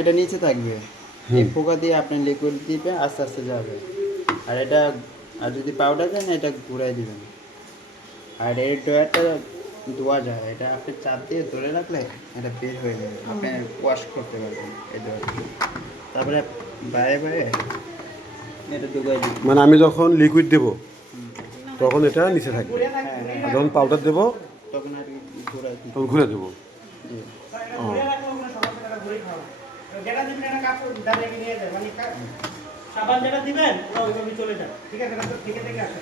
এটা নিচে থাকবে। এই পোকা দিয়ে আপনি লিকুইড দিবে আস্তে আস্তে যাবে। আর এটা আর যদি পাউডার দেন এটা ঘুরাই দিবেন। আর এই ড্রয়ারটা ধোয়া যায়। এটা আপনি চাপ দিয়ে ধরে রাখলে এটা বের হয়ে যাবে। আপনি ওয়াশ করতে পারবেন এই ড্রয়ারটা। তারপরে বাইরে বাইরে এটা ঢুকাই দিবেন। মানে আমি যখন লিকুইড দেব তখন এটা নিচে থাকবে। হ্যাঁ হ্যাঁ। আর যখন পাউডার দেবো তখন আর ঘুরাই দিবেন। তখন ঘুরে দেবো। ও। যেটা দিবেন এটা কাপড় ডাইরেক্ট নিয়ে যায় মানে সাবান যেটা দিবেন ওরা ওইভাবে চলে যায় ঠিক আছে তো থেকে থেকে আসে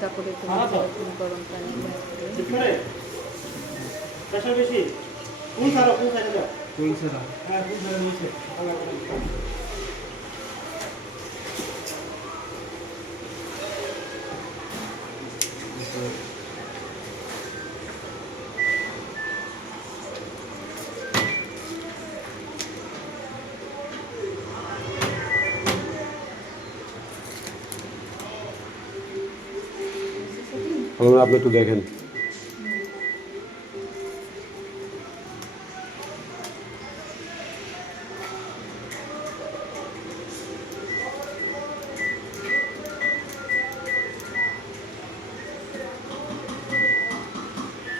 কাপড়ে কোনো। কোনো গরম পানি করে বেশি? কোন সারা কোন সাইডে যাও ফুল ছাড়া হ্যাঁ কোন সাইডে নিচে। আল্লাহ করে। তাহলে আপনি একটু দেখেন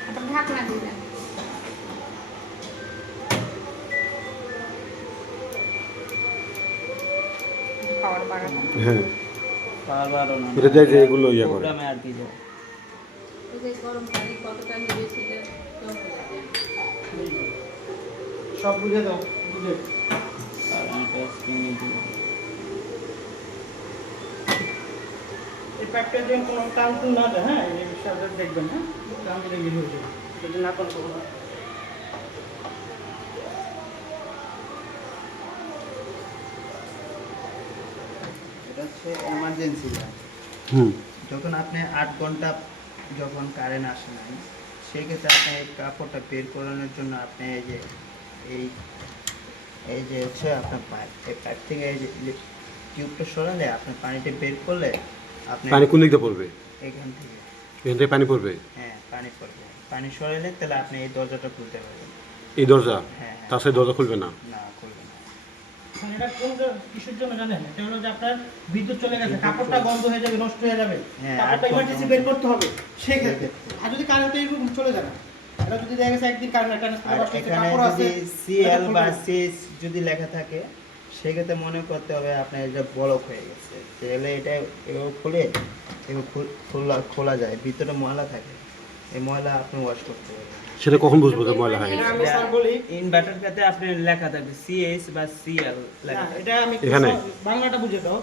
আবার ঢাকনা দিবেন খাওয়ার বাড়ানো হ্যাঁ বারবারও না এটা যায় যে এগুলো ইয়ে করে যে সব বুঝে দাও বুঝে। এই প্যাকটা যেন কোনো টান না দেয় হ্যাঁ? এই বিষয়টা দেখবেন হ্যাঁ? টান দিলে বের হয়ে যাবে। যদি না কোনো করব। না এটা হচ্ছে এমার্জেন্সি হুম। যখন আপনি আট ঘণ্টা যখন কারেন্ট আসে না সেই ক্ষেত্রে আপনি এই কাপড়টা বের করানোর জন্য আপনি এই যে এই এই যে হচ্ছে আপনার পাইপ এই পাইপ থেকে এই যে টিউবটা সরালে আপনি পানিটা বের করলে আপনি পানি কোন দিক পড়বে? এখান থেকে। এখান থেকে পানি পড়বে? হ্যাঁ পানি পড়বে। পানি সরালে তাহলে আপনি এই দরজাটা খুলতে পারবেন। এই দরজা? হ্যাঁ তার হ্যাঁ সাথে দরজা খুলবে না? না। মানে এটা কোন কিসের জন্য জানেন? এটা হলো যে আপনার বিদ্যুৎ চলে গেছে কাপড়টা বন্ধ হয়ে যাবে নষ্ট যাবে। কাপড়টা ইমার্জেন্সি বের করতে হবে সেক্ষেত্রে। আর যদি কারেন্ট এরকম চলে যাবে এটা যদি দেখা গেছে একদিন কারেন্ট আর ট্রান্সফার এখানে কাপড় আছে সিএল বা সিএস যদি লেখা থাকে সেক্ষেত্রে মনে করতে হবে আপনার এটা ব্লক হয়ে গেছে। তাহলে এটা এভাবে খুলে এভাবে খোলা খোলা যায় ভিতরে ময়লা থাকে। এই ময়লা আপনি ওয়াশ করতে পারবেন। সেটা কখন বুঝব যে ময়লা হয়ে ইনভার্টারটাতে আপনি লেখা থাকবে সিএস বা সিএল লেখা এটা আমি এখানে? বাংলাটা বুঝে দাও।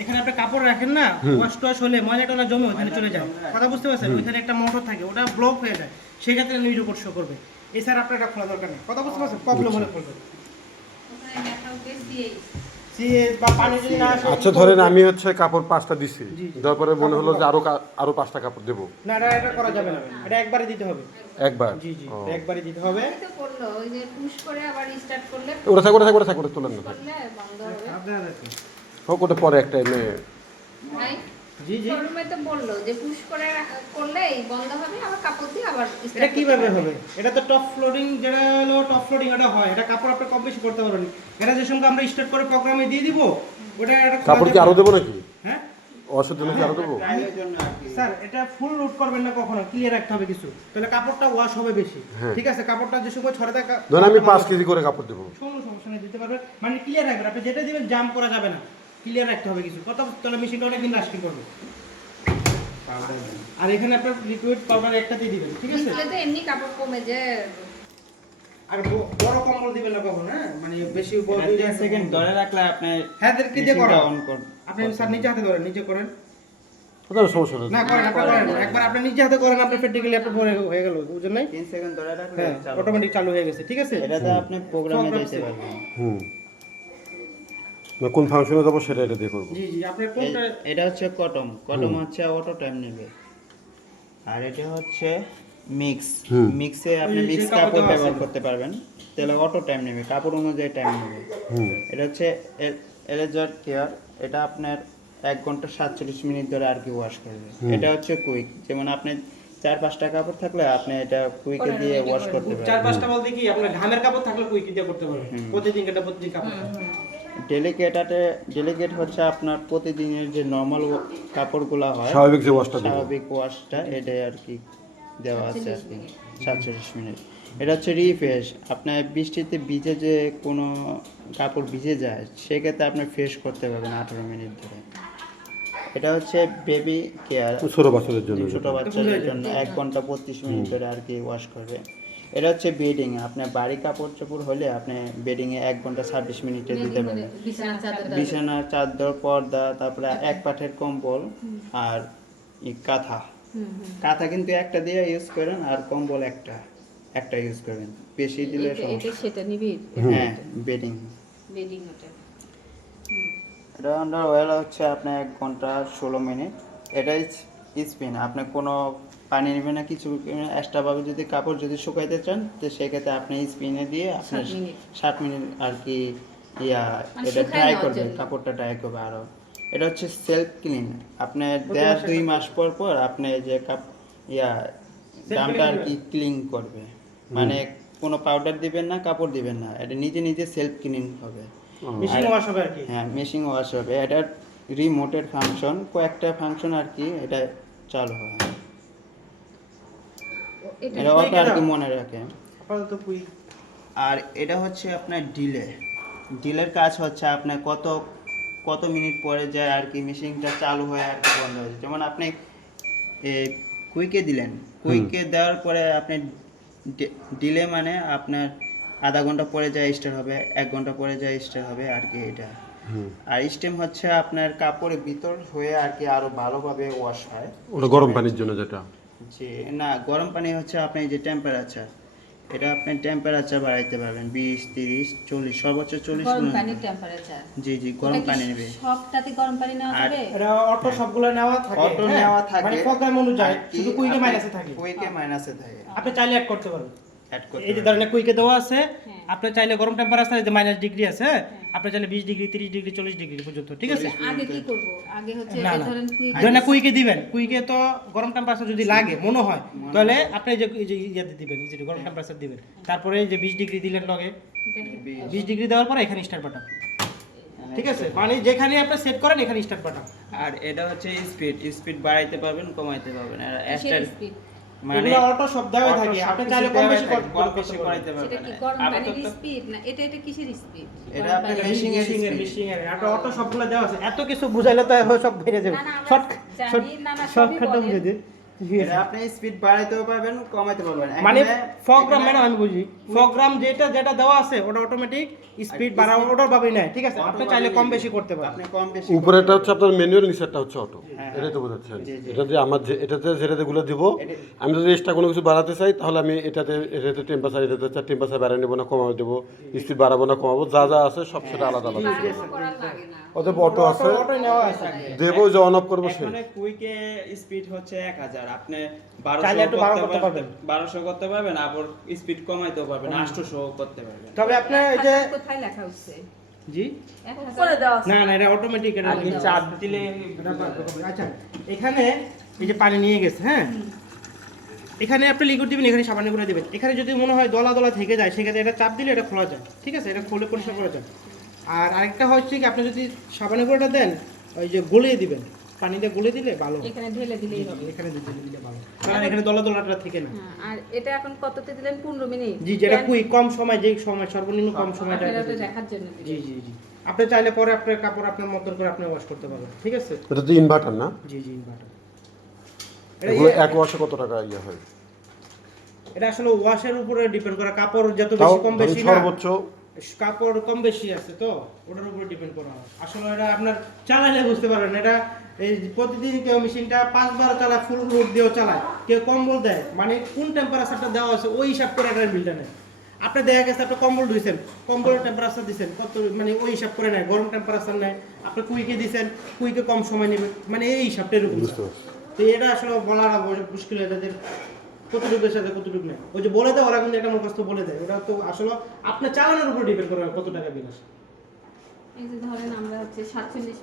এখানে আপনি কাপড় রাখেন না ওয়াশ টোয়াশ হলে ময়লা টয়লা জমে ওখানে চলে যায়। কথা বুঝতে পারছেন? ওইখানে একটা মোটর থাকে ওটা ব্লক হয়ে যায়। সেক্ষেত্রে নিউজ রিপোর্ট শো করবে। এছাড়া আপনার এটা খোলা দরকার নেই। কথা বুঝতে পারছেন? প্রবলেম হলে করবে ওখানে লেখা সিএস আচ্ছা ধরেন আমি হচ্ছে কাপড় পাঁচটা দিছি। দেওয়ার পরে মনে হলো যে আরও কা- আরও পাঁচটা কাপড় দেবো। না না এটা করা যাবে না। এটা একবারই দিতে হবে। একবার? জি জি একবারই দিতে হবে। ওই যে পুশ করে আবার স্টার্ট করলে ওটা থাক ওটা থাক ওটা থাক ওটা তোলেন না হোক ওটা পরে একটা এনে নাই জি জি। শোরুমে তো বলল যে পুশ করে রাখা- বন্ধ হবে আবার কাপড় দিয়ে আবার এটা কীভাবে হবে? এটা তো টপ ফ্লোরিং যেটা হলো টপ ফ্লোরিং এটা হয়। এটা কাপড় আপনি কম বেশি করতে পারবেন। এটা যে সঙ্গে আমরা স্টার্ট করে প্রোগ্রামে দিয়ে দিব। ওটা একটা কাপড় কি আরও দেবো নাকি? হ্যাঁ? অসুর আরও দেবো? ট্রায়ালের জন্য আর কি। স্যার এটা ফুল রুট করবেন না কখনো ক্লিয়ার রাখতে হবে কিছু। তাহলে কাপড়টা ওয়াশ হবে বেশি। হ্যাঁ। ঠিক আছে? কাপড়টা যে সময় ছড়ে থাকা ধরেন আমি পাঁচ কেজি করে কাপড় দেবো। কোনো সমস্যা নেই দিতে পারবেন। মানে ক্লিয়ার রাখবেন। আপনি যেটা দিবেন জাম করা যাবে না। ক্লিয়ার রাখতে হবে কিছু। কত তাহলে মেশিনটা অনেকদিন লাস্টিং করবে। আর এখানে আপনার লিকুইড পাউডার একটাতেই দিবেন ঠিক আছে? দিলে তো এমনি কাপড় কমে যে আর বড় কম্বল দিবেন না কখনো হ্যাঁ? মানে বেশি বড় এটা সেকেন্ড ধরে রাখলে আপনি হ্যাঁ দিয়ে অন করুন? আপনি স্যার নিজে হাতে করেন। নিজে করেন সমস্যা না করেন আপনি করেন। একবার আপনি নিজে হাতে করেন আপনার প্র্যাকটিক্যালি আপনার ভরে হয়ে গেল বুঝেন নাই? তিন সেকেন্ড ধরে রাখলে হ্যাঁ অটোমেটিক চালু হয়ে গেছে ঠিক আছে? এটাতে আপনি প্রোগ্রামে দিতে পারবেন। হুম। কোন ফাংশনে যাব সেটা এটা দিয়ে করব। জি জি আপনার কোনটা এটা হচ্ছে কটম। কটম হচ্ছে অটো টাইম নেবে। আর এটা হচ্ছে মিক্স মিক্সে আপনি মিক্স কাপড় ব্যবহার করতে পারবেন। তাহলে অটো টাইম নেবে কাপড় অনুযায়ী টাইম নেবে। এটা হচ্ছে এলেজর কেয়ার। এটা আপনার এক ঘণ্টা সাতচল্লিশ মিনিট ধরে আর কি ওয়াশ করবে এটা হচ্ছে কুইক যেমন আপনি চার পাঁচটা কাপড় থাকলে আপনি এটা কুইকে দিয়ে ওয়াশ করতে চার পাঁচটা বলতে কি আপনার ঘামের কাপড় থাকলে কুইকি দিয়ে করতে পারবেন। প্রতিদিন এটা প্রতিদিন কাপড় ডেলিকেটাতে ডেলিকেট হচ্ছে আপনার প্রতিদিনের যে নর্মাল কাপড়গুলো হয় স্বাভাবিক যে ওয়াশটা স্বাভাবিক ওয়াশটা এটাই আর কি দেওয়া আছে আর কি। সাতচল্লিশ মিনিট। এটা হচ্ছে রিফ্রেশ আপনার বৃষ্টিতে ভিজে যে কোনো কাপড় ভিজে যায় সেক্ষেত্রে আপনি ফ্রেশ করতে পারবেন আঠেরো মিনিট ধরে। এটা হচ্ছে বেবি কেয়ার ছোট বাচ্চাদের জন্য ছোট বাচ্চাদের জন্য এক ঘণ্টা বত্রিশ মিনিট ধরে আর কি ওয়াশ করবে। এটা হচ্ছে বেডিং আপনার বাড়ি কাপড় চোপড় হলে আপনি বেডিংয়ে এক ঘণ্টা ছাব্বিশ মিনিটে দিতে পারবেন বিছানার চাদর পর্দা তারপরে এক পাঠের কম্বল আর কাঁথা। কাঁথা কিন্তু একটা দিয়ে ইউজ করেন আর কম্বল একটা একটা ইউজ করবেন বেশি দিলে সমস্যা এটা সেটা নিবি? হ্যাঁ বেডিং বেডিং ওটা। এটা আন্ডার ওয়েল হচ্ছে আপনার এক ঘণ্টা ষোলো মিনিট। এটাই স্পিন আপনি কোনো পানি নেবেন না কিছু এক্সট্রাভাবে যদি কাপড় যদি শুকাইতে চান তো সেক্ষেত্রে আপনি স্পিনে দিয়ে আপনার। ষাট মিনিট আর কি ইয়া মানে এটা ড্রাই নেওয়ার করবে কাপড়টা ড্রাই করবে আরও। এটা হচ্ছে সেলফ ক্লিন আপনি দেড় দুই মাস পর পর আপনি যে কাপ ইয়া দামটা আর কি ক্লিন করবে। মানে কোনো পাউডার দিবেন না কাপড় দিবেন না। এটা নিজে নিজে সেলফ ক্লিন হবে। মেশিন ওয়াশ হবে আর কি? হ্যাঁ মেশিন ওয়াশ হবে। এটা রিমোটের ফাংশন কয়েকটা ফাংশন আর কি এটা চালু হয়। এটা অটো আর কি মনে রাখে। আপাতত কুইক আর এটা হচ্ছে আপনার ডিলে। ডিলের কাজ হচ্ছে আপনার কত কত মিনিট পরে যায় আর কি মেশিনটা চালু হয়ে আর কি বন্ধ হয়ে যায়। যেমন আপনি কুইকে দিলেন। কুইকে দেওয়ার পরে আপনি ডিলে মানে আপনার আধা ঘণ্টা পরে যায় স্টার্ট হবে এক ঘণ্টা পরে যায় স্টার্ট হবে আর কি এটা। আর স্টেম হচ্ছে আপনার কাপড়ের ভিতর হয়ে আর কি আরও ভালোভাবে ওয়াশ হয়। ওটা গরম পানির জন্য যেটা। যে না গরম পানি হচ্ছে আপনি যে টেম্পারেচার এটা আপনি টেম্পারেচার বাড়াইতে পারবেন বিশ তিরিশ চল্লিশ সর্বোচ্চ চল্লিশ গরম। পানির টেম্পারেচার জি জি গরম পানি নেবে। সবটাতে গরম পানি নেওয়া আর- যাবে? এটা অটো সবগুলো নেওয়া থাকে। অটো হ্যাঁ? নেওয়া থাকে। মানে প্রোগ্রাম অনুযায়ী শুধু কুইকে মাইনাসে থাকে। কুইকে মাইনাসে থাকে। আপনি চাইলে অ্যাড করতে পারেন অ্যাড করতে এই যে পারবেন। ধরেন কুইকে দেওয়া আছে হ্যাঁ। আপনি চাইলে গরম টেম্পারেচার যে মাইনাস ডিগ্রি আছে আপনি চাইলে বিশ ডিগ্রি তিরিশ ডিগ্রি চল্লিশ ডিগ্রি পর্যন্ত ঠিক আছে? আগে কি করব? আগে হচ্ছে ধরেন ধরেন কুইকে দিবেন। কুইকে তো গরম টেম্পারেচার যদি লাগে মনে হয় তাহলে আপনি যে এই যে ইয়াতে দিবেন এই যে গরম টেম্পারেচার দিবেন। তারপরে যে বিশ ডিগ্রি দিলেন লগে বিশ। ডিগ্রি দেওয়ার পরে এখানে স্টার্ট বাটন ঠিক আছে? মানে যেখানে আপনি সেট করেন এখানে স্টার্ট বাটন আর এটা হচ্ছে স্পিড স্পিড বাড়াইতে পারবেন কমাইতে পারবেন। আর কিসের স্পিড মানে অটো সব দেওয়া auto থাকে। আপনি সবকিছু চাইলে কম দেওয়া বেশি করতে কম পারবেন। করাইতে কি গরম স্পিড না এটা এটা কিসের স্পিড এটা আপনার মেশিং এর মেশিং এর speed। মেশিং এর এটা অটো সবগুলো দেওয়া আছে। এত কিছু বুঝাইলে তো সব বেড়ে যাবে। শর্ট না, না, দিই আপনি স্পিড বাড়াইতেও পারবেন কমাইতে পারবেন। মানে প্রোগ্রাম ম্যাডাম আমি বুঝি। প্রোগ্রাম যেটা যেটা দেওয়া আছে ওটা অটোমেটিক স্পিড ভাবেই নেয় ঠিক আছে? আপনি চাইলে কম বেশি করতে পারেন। আপনি কম বেশি উপরেটা হচ্ছে আপনার ম্যানুয়াল নিচেরটা হচ্ছে অটো হ্যাঁ, এটাই তো বোঝাচ্ছেন। জি, জি। এটা যে আমার যে এটাতে যেটাতে গুলো দিব আমি যদি এক্সট্রা কোনো কিছু বাড়াতে চাই তাহলে আমি এটাতে এটাতে টেম্পারেচার এটাতে টেম্পারেচার বাড়াই নেব না কমাবো দেবো। স্পিড বাড়াবো না কমাবো যা যা আছে সব সেটা আলাদা আলাদা। অটো আছে। অটো নেওয়া আছে। দেবো অফ করব সেই এখানে কুইকে স্পিড হচ্ছে এক হাজার। আপনি চাইলে একটু বারো করতে পারবেন। বারোশো করতে পারবেন আবার স্পিড কমাইতেও পারবেন আটশোশো করতে পারবেন। তবে আপনি এই যে কোথায় লেখা হচ্ছে? জি? না না এটা অটোমেটিক এটা আপনি চাপ দিলে আচ্ছা এখানে এই যে পানি নিয়ে গেছে হ্যাঁ? এখানে আপনি লিকুইড দিবেন এখানে সাবান গুঁড়া দিবেন। এখানে যদি মনে হয় দলা দলা থেকে যায় সেক্ষেত্রে এটা চাপ দিলে এটা খোলা যায়। ঠিক আছে? এটা খুলে পরিষ্কার করা যায়। আর আরেকটা হচ্ছে কি আপনি যদি সাবানের গুঁড়োটা দেন ওই যে গলিয়ে দিবেন। পানি দিয়ে দিলে ভালো এখানে ঢেলে দিলেই হবে। এখানে দিতে দিলে ভালো কারণ এখানে দলা দলাটা থেকে না। হ্যাঁ, আর এটা এখন কততে দিলেন? পনেরো মিনিট। জি যেটা কুই কম সময় যে সময় সর্বনিম্ন কম সময়টা আপনারা তো দেখার জন্য জি জি জি। আপনি চাইলে পরে আপনার কাপড় আপনার মতন করে আপনি ওয়াশ করতে পারবেন। ঠিক আছে? এটা তো ইনভার্টার না? জি জি ইনভার্টার এগুলো এক ওয়াশে কত টাকা ইয়ে হয়? এটা আসলে ওয়াশের উপরে ডিপেন্ড করে। কাপড় যত বেশি কম বেশি না। সর্বোচ্চ কাপড় কম বেশি আছে তো ওটার উপরে ডিপেন্ড করা হয় আসলে এটা আপনার চালাইলে বুঝতে পারবেন এটা এই প্রতিদিন কেউ মেশিনটা পাঁচবার চালায় ফুল লোড দিয়েও চালায়। কেউ কম্বল দেয় মানে কোন টেম্পারেচারটা দেওয়া আছে ওই হিসাব করে একটা বিলটা নেয়। আপনি দেখা গেছে আপনি কম্বল ধুইছেন কম্বলের টেম্পারেচার দিচ্ছেন কত মানে ওই হিসাব করে নেয় গরম টেম্পারেচার নেয় আপনি কুইকে দিচ্ছেন কুইকে কম সময় নেবে মানে এই হিসাবটা এরকম। তো এটা আসলে বলা মুশকিল হয়ে যায় কতটুকুর সাথে কতটুকু নেই? ওই যে বলে দেয় ওরা কিন্তু একটা মুখস্থ বলে দেয়। ওটা তো আসলে আপনার চালানোর উপর ডিপেন্ড করে কত টাকা বিল আসে। এই যে ধরেন আমরা হচ্ছে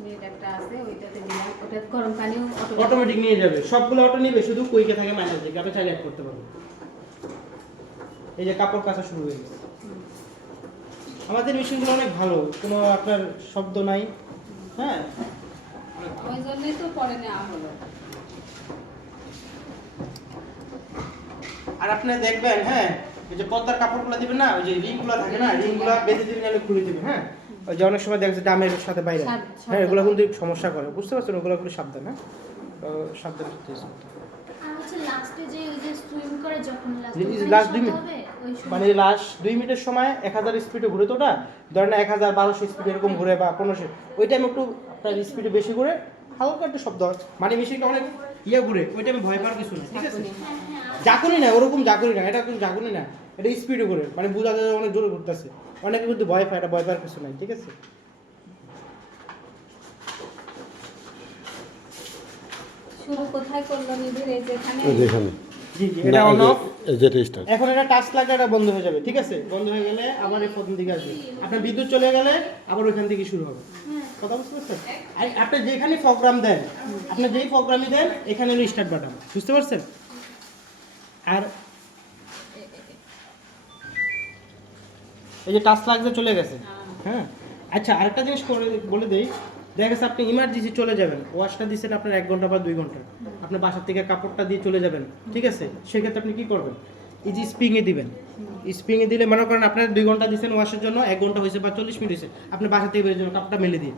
মিনিট একটা আছে ওইটাতে দিলাম ওটা গরম পানিও অটোমেটিক নিয়ে যাবে। সবগুলো অটো নিবে শুধু কুইকে থাকে মাইনাস দিকে। আপনি চাইলে অ্যাড করতে পারবেন। এই যে কাপড় কাচা শুরু হয়ে গেছে। আমাদের মেশিনগুলো অনেক ভালো। কোনো আপনার শব্দ নাই। হ্যাঁ? ওই জন্যই তো পরে নেওয়া হলো। আর আপনি দেখবেন হ্যাঁ ওই যে পদ্মার কাপড়গুলো দিবেন না ওই যে রিংগুলো থাকে না রিংগুলো বেঁধে দিবেন নাহলে খুলে দিবেন হ্যাঁ? ওই যে অনেক সময় দেখা যাচ্ছে ডামের সাথে বাইরে। হ্যাঁ এগুলো কিন্তু সমস্যা করে বুঝতে পারছেন? ওগুলো খুব সাবধান হ্যাঁ? সাবধানে করতে মানে লাস্ট দুই মিনিটের সময় এক হাজার স্পিডে ঘুরে তো ওটা ধরেন এক হাজার বারোশো স্পিড এরকম ঘুরে বা পনেরোশো ওই টাইম একটু আপনার স্পিডে বেশি ঘুরে হালকা একটা শব্দ হয়। মানে মেশিনটা অনেক ইয়ে ঘুরে ওইটা আমি ভয় পাওয়ার কিছু না ঠিক আছে? জাকুনি না ওরকম জাকুনি না এটা কোনো জাকুনি না এটা স্পিডে করে মানে বোঝা যায় অনেক জোরে ঘুরতেছে। অনেকে কিন্তু ভয় পায় এটা ভয় পাওয়ার কিছু নাই ঠিক আছে? শুরু কোথায় করল এই যেখানে জি জি এটা অন অফ যেটা স্টার্ট এখন এটা টাচ লাগলে এটা বন্ধ হয়ে যাবে ঠিক আছে? বন্ধ হয়ে গেলে আবার এই প্রথম দিকে আসবে। আপনার বিদ্যুৎ চলে গেলে আবার ওইখান থেকে শুরু হবে। কথা বুঝতে পারছেন? আপনি যেখানে প্রোগ্রাম দেন আপনি যেই প্রোগ্রামই দেন এখানে হলো স্টার্ট বাটন বুঝতে পারছেন? আর এই যে টাচ লাগছে চলে গেছে। হ্যাঁ? আচ্ছা আরেকটা জিনিস করে বলে দেই। দেখা গেছে আপনি ইমার্জেন্সি চলে যাবেন। ওয়াশটা দিচ্ছেন আপনার এক ঘণ্টা বা দুই ঘণ্টা। আপনার বাসার থেকে কাপড়টা দিয়ে চলে যাবেন, ঠিক আছে? সেক্ষেত্রে আপনি কি করবেন? এই যে স্প্রিংয়ে দিবেন। স্প্রিংয়ে দিলে মনে করেন আপনার দুই ঘণ্টা দিচ্ছেন ওয়াশের জন্য এক ঘণ্টা হয়েছে বা চল্লিশ মিনিট হয়েছে। আপনি বাসা থেকে বের জন্য কাপড়টা মেলে দিন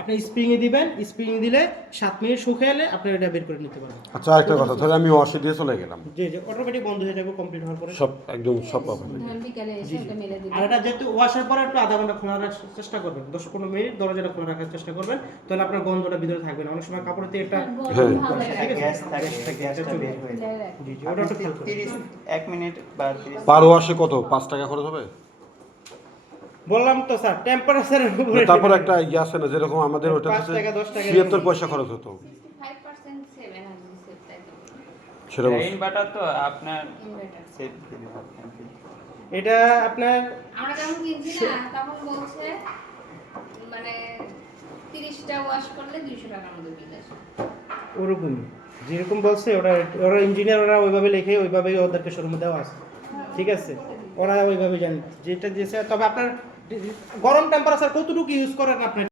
আপনি স্প্রিংয়ে দিবেন স্প্রিং দিলে সাত মিনিট শুকিয়ে এলে আপনি এটা বের করে নিতে পারবেন। আচ্ছা আরেকটা কথা ধরে আমি ওয়াশে দিয়ে চলে গেলাম। যে যে অটোমেটিক বন্ধ হয়ে যাবে কমপ্লিট হওয়ার পরে। সব একদম সব পাবে ধরেন বিকালে এসে মেলে দিলাম আর এটা যেহেতু ওয়াশের পরে একটু আধা ঘণ্টা খোলা রাখার চেষ্টা করবেন। দশ পনেরো মিনিট দরজাটা খোলা রাখার চেষ্টা করবেন তাহলে আপনার গন্ধটা ভিতরে থাকবে না। অনেক সময় কাপড়েতে একটা হ্যাঁ। ভালো লাগে। গ্যাস থাকে গ্যাসটা বের হয়ে যায়। জি জি ওটা একটু খেয়াল করবেন। তিরিশ এক মিনিট বা তিরিশ পার ওয়াশে কত? পাঁচ টাকা খরচ হবে? বললাম তো স্যার টেম্পারেচারের উপরে। তারপর একটা ইয়ে আছে না যেরকম আমাদের ওটা ছিয়াত্তর পয়সা খরচ হতো। সেটা ইনভার্টার তো আপনার এটা আপনার আমরা যখন কিনছি না তখন বলছে মানে তিরিশটা ওয়াশ করলে দুইশো টাকার মতো বিল আসে। ওরকমই। যেরকম বলছে ওরা ওরা ইঞ্জিনিয়ার ওরা ওইভাবে লিখে ওইভাবেই ওদেরকে শোরুমে দেওয়া আছে। ঠিক আছে? ওরা ওইভাবে জানে। যেটা দিয়েছে, তবে আপনার গরম টেম্পারেচার কতটুকু ইউজ করেন আপনি?